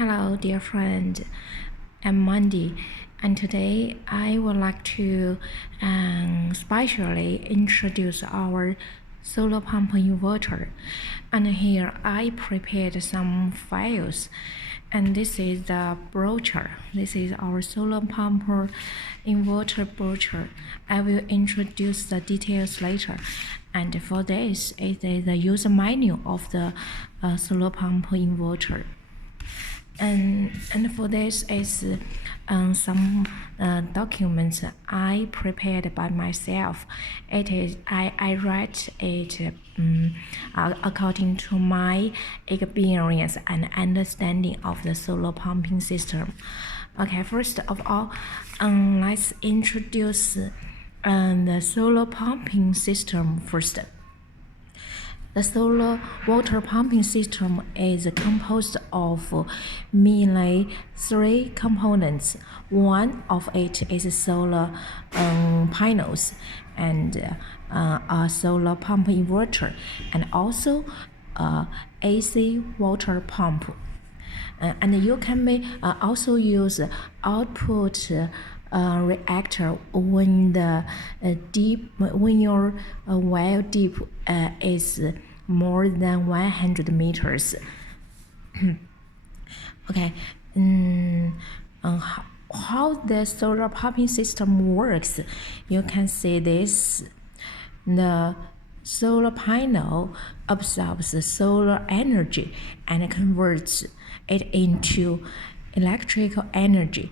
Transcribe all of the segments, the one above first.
Hello, dear friend. I'm Mandy, and today I would like to specially introduce our solar pump inverter. And here I prepared some files, and this is the brochure. This is our solar pump inverter brochure. I will introduce the details later. And for this, it is the user manual of the solar pump inverter. And for this is some documents I prepared by myself. I write it according to my experience and understanding of the solar pumping system. Okay, first of all, let's introduce the solar pumping system first. The solar water pumping system is composed of mainly three components. One of it is solar panels and a solar pump inverter, and also AC water pump. And you can also use output reactor when your well deep is more than 100 meters. Okay, how the solar pumping system works, you can see this. The solar panel absorbs the solar energy and converts it into electrical energy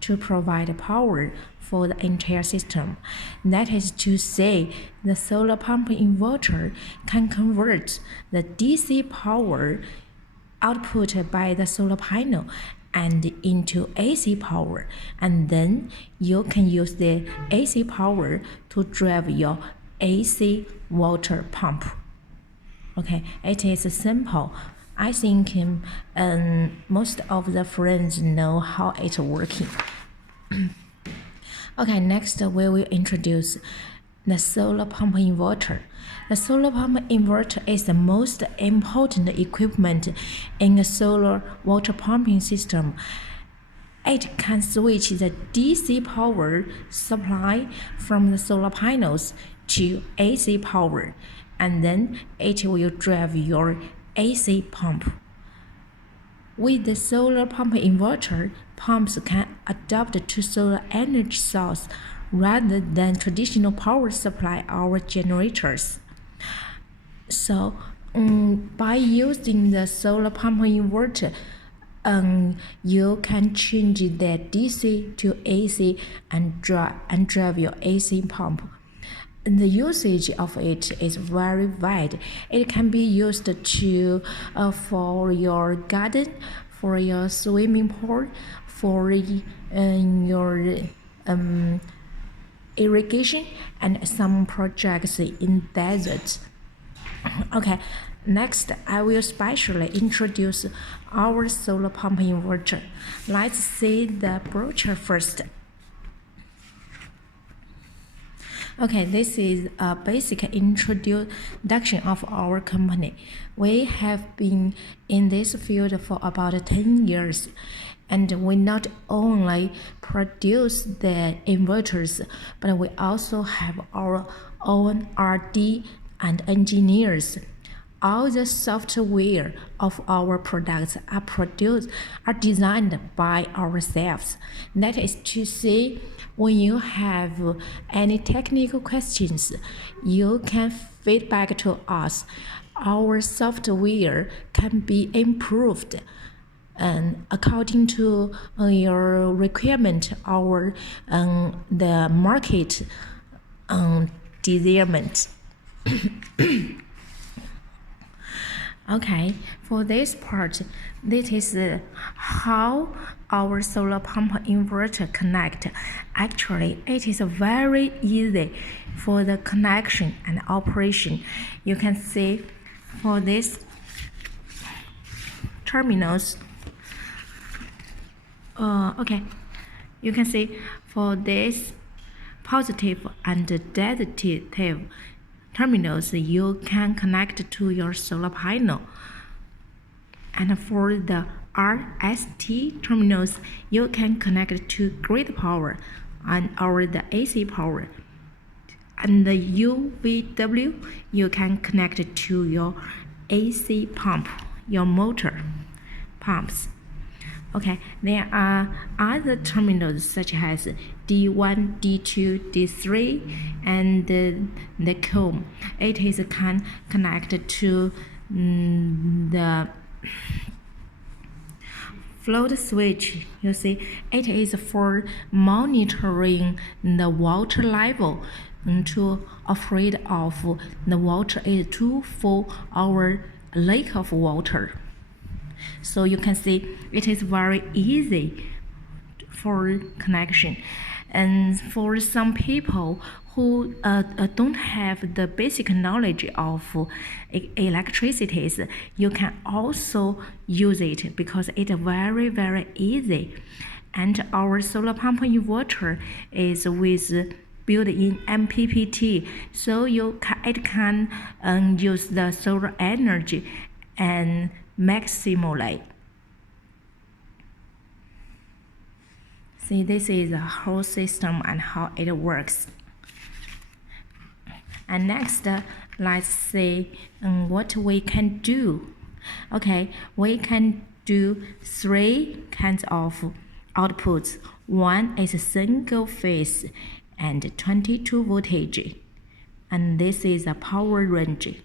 to provide power for the entire system. That is to say, the solar pump inverter can convert the DC power output by the solar panel and into AC power, and then you can use the AC power to drive your AC water pump. Okay, it is simple. I think most of the friends know how it's working. Okay, next we will introduce the solar pump inverter. The solar pump inverter is the most important equipment in a solar water pumping system. It can switch the DC power supply from the solar panels to AC power, and then it will drive your AC pump. With the solar pump inverter, pumps can adapt to solar energy source rather than traditional power supply or generators. So, by using the solar pump inverter, you can change the DC to AC and drive your AC pump. The usage of it is very wide. It can be used to for your garden, for your swimming pool, for your irrigation, and some projects in deserts. Okay, next I will specially introduce our solar pump inverter. Let's see the brochure first. Okay, this is a basic introduction of our company. We have been in this field for about 10 years, and we not only produce the inverters, but we also have our own R&D and engineers. All the software of our products are designed by ourselves. That is to say, when you have any technical questions, you can feedback to us. Our software can be improved and according to your requirement or the market desirement. Okay, for this part, this is how our solar pump inverter connect. Actually, it is very easy for the connection and operation. You can see for these terminals. Okay, you can see for this positive and negative terminals, you can connect to your solar panel. And for the RST terminals, you can connect to grid power or the AC power. And the UVW, you can connect to your AC pump, your motor pumps. Okay, there are other terminals such as D1, D2, D3, and the comb. It is connected to the float switch. You see, it is for monitoring the water level to afraid of the water is too full or lack of water. So you can see it is very easy for connection. And for some people who don't have the basic knowledge of electricity, you can also use it because it's very, very easy. And our solar pump inverter is with built-in MPPT, so it can use the solar energy and maximally. See, this is the whole system and how it works. And next, let's see what we can do. Okay, we can do 3 kinds of outputs. One is a single phase and 22 voltage, and this is a power range.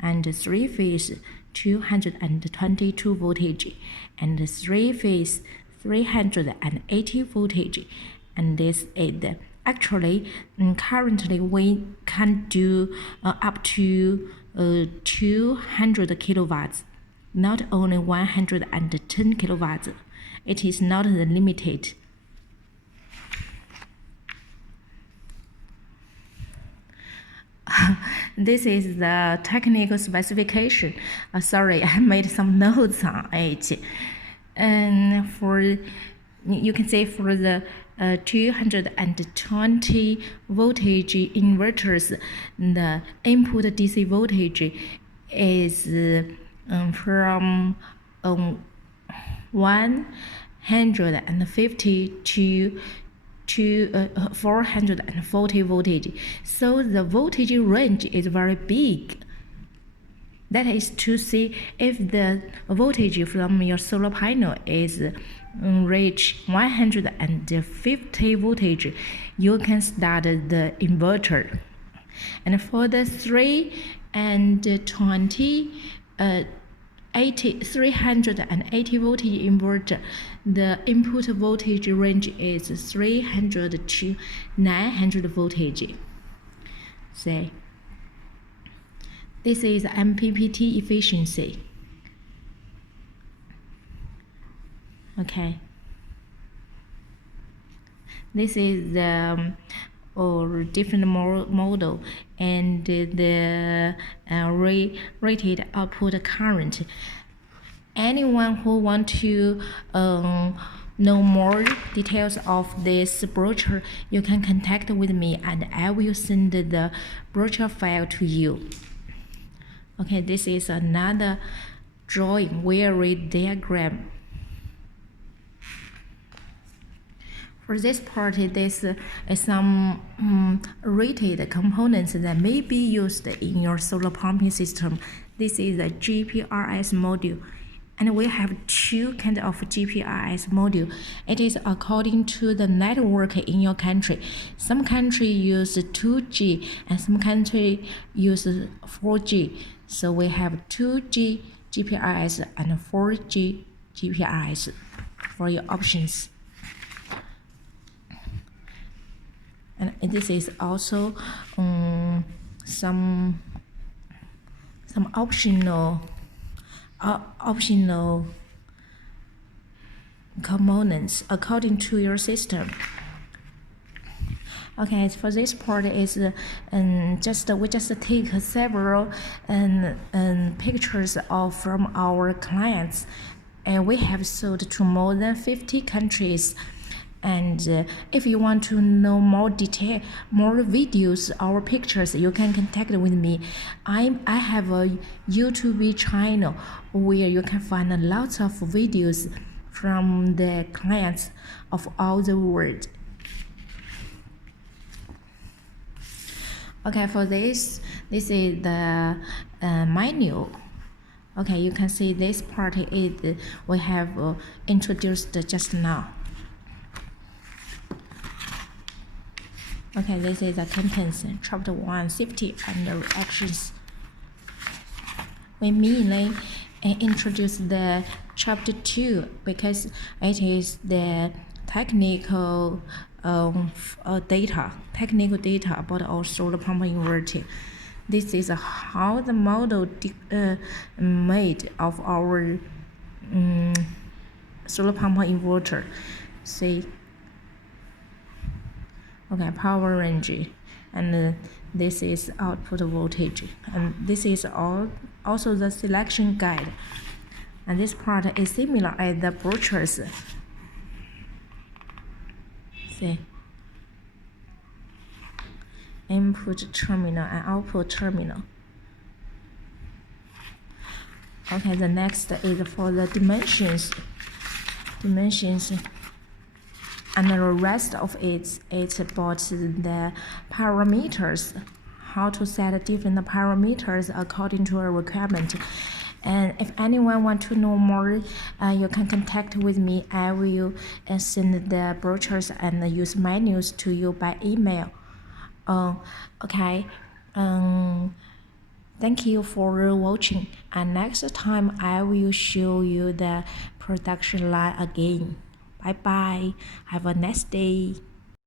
And 3 phase 222 voltage, and 3 phase 380 voltage, and this is actually currently we can do up to 200 kilowatts, not only 110 kilowatts. It is not the limited. This is the technical specification. Sorry, I made some notes on it. And you can say for the 220 voltage inverters, the input DC voltage is from 150 to 440 voltage. So the voltage range is very big. That is to see if the voltage from your solar panel is reach 150 voltage, you can start the inverter. And for the 380 voltage inverter, the input voltage range is 300 to 900 voltage. See, this is MPPT efficiency. Okay, this is the different model and the rated output current. Anyone who want to know more details of this brochure, you can contact with me and I will send the brochure file to you. Okay, this is another drawing where read diagram. For this part, this is some rated components that may be used in your solar pumping system. This is a GPRS module, and we have 2 kinds of GPRS module. It is according to the network in your country. Some country use 2G and some country use 4G. So we have 2G GPRS and 4G GPRS for your options. And this is also some optional components according to your system. Okay, for this part is we just take several pictures from our clients, and we have sold to more than 50 countries. And if you want to know more detail, more videos or pictures, you can contact with me. I have a YouTube channel where you can find lots of videos from the clients of all the world. Okay, for this is the manual. Okay, you can see this part is we have introduced just now. Okay, this is the contents, chapter 1, safety and reactions. We mainly introduce the chapter 2 because it is the technical data about our solar pump inverter. This is how the model made of our solar pump inverter. See. Okay, power range, and this is output voltage, and this is also the selection guide, and this part is similar as the brochures. See, input terminal and output terminal. Okay, the next is for the dimensions. And the rest of it's about the parameters, how to set different parameters according to a requirement. And if anyone want to know more, you can contact with me. I will send the brochures and use manuals to you by email. Okay. Thank you for watching, and next time I will show you the production line again. Bye bye. Have a nice day.